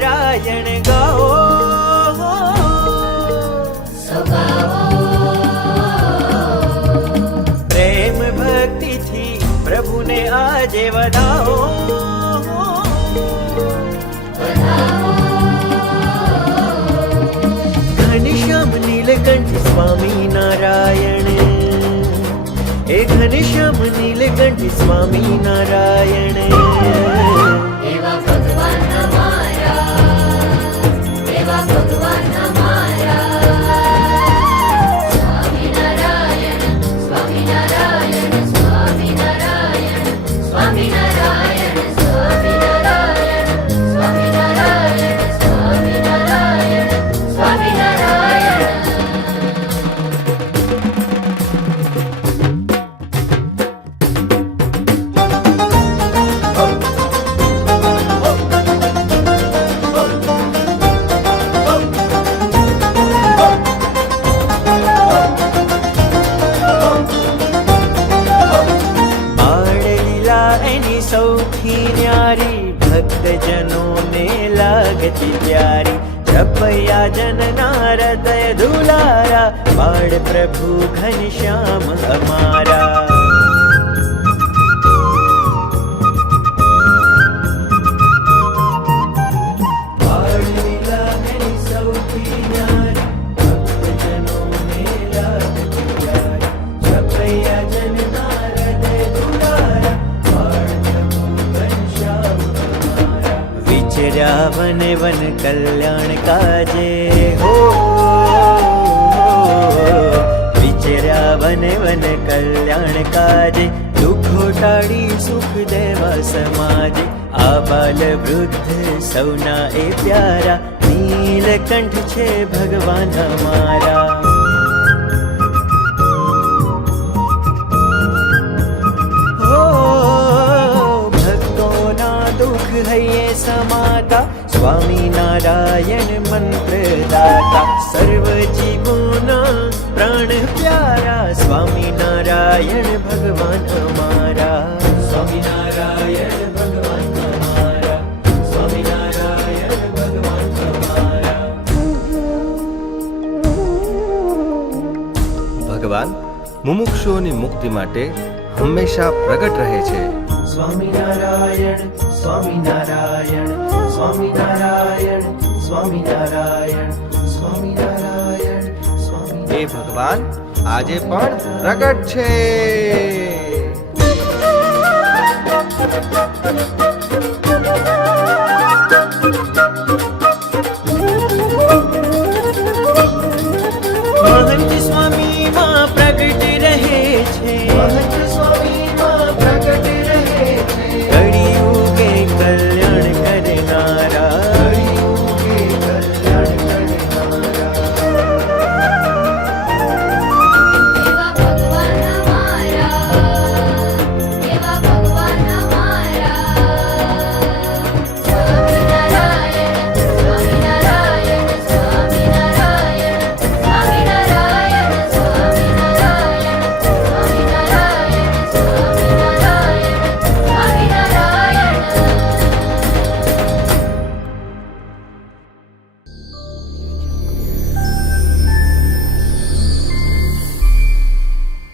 નારાયણ ગાઓ, પ્રેમ ભક્તિથી પ્રભુને આજે વધાવો, ઘનશ્યામ નીલકંઠ સ્વામી નારાયણ, એ ઘનશ્યામ નીલકંઠ સ્વામી નારાયણ. એવા ભગવાન અમારા, એવા ભગવાન અમારા. સ્વામિનારાયણ, સ્વામિનારાયણ, સ્વામિનારાયણ, સ્વામિનારાયણ, સ્વામિનારાયણ, સ્વામિનારાયણ, સ્વામિનારાયણ, સ્વામિનારાયણ. સૌથી ન્યારી ભક્તજનોને લાગતી પ્યારી, છપૈયા જનના હૃદય દુલારા, બાળ પ્રભુ ઘનશ્યામ અમારા. સૌથી ન્યારી ભક્તજનોને લાગતી પ્યારી, છપૈયા જનના હૃદય દુલારા, વિચર્યા વન વન કલ્યાણ કાજે હો, વિચર્યા વન વન કલ્યાણ કાજે, દુઃખો ટાળી સુખ દેવા સમાજે, આ બાલ વૃદ્ધ સૌના એ પ્યારા, નીલકંઠ છે ભગવાન અમારા. દુઃખ હૈયે સમાતા, સ્વામિનારાયણ મંત્રદાતા, સર્વ જીવોના પ્રાણ પ્યારા, સ્વામિનારાયણ ભગવાન અમારા. સ્વામિનારાયણ ભગવાન અમારા, સ્વામિનારાયણ ભગવાન અમારા. ભગવાન મુમુક્ષુઓની મુક્તિ માટે હંમેશા પ્રગટ રહે છે. સ્વામિનારાયણ, સ્વામિનારાયણ, સ્વામિનારાયણ, સ્વામિનારાયણ, સ્વામિનારાયણ, સ્વામિનારાયણ. એ ભગવાન આજે પણ પ્રગટ છે.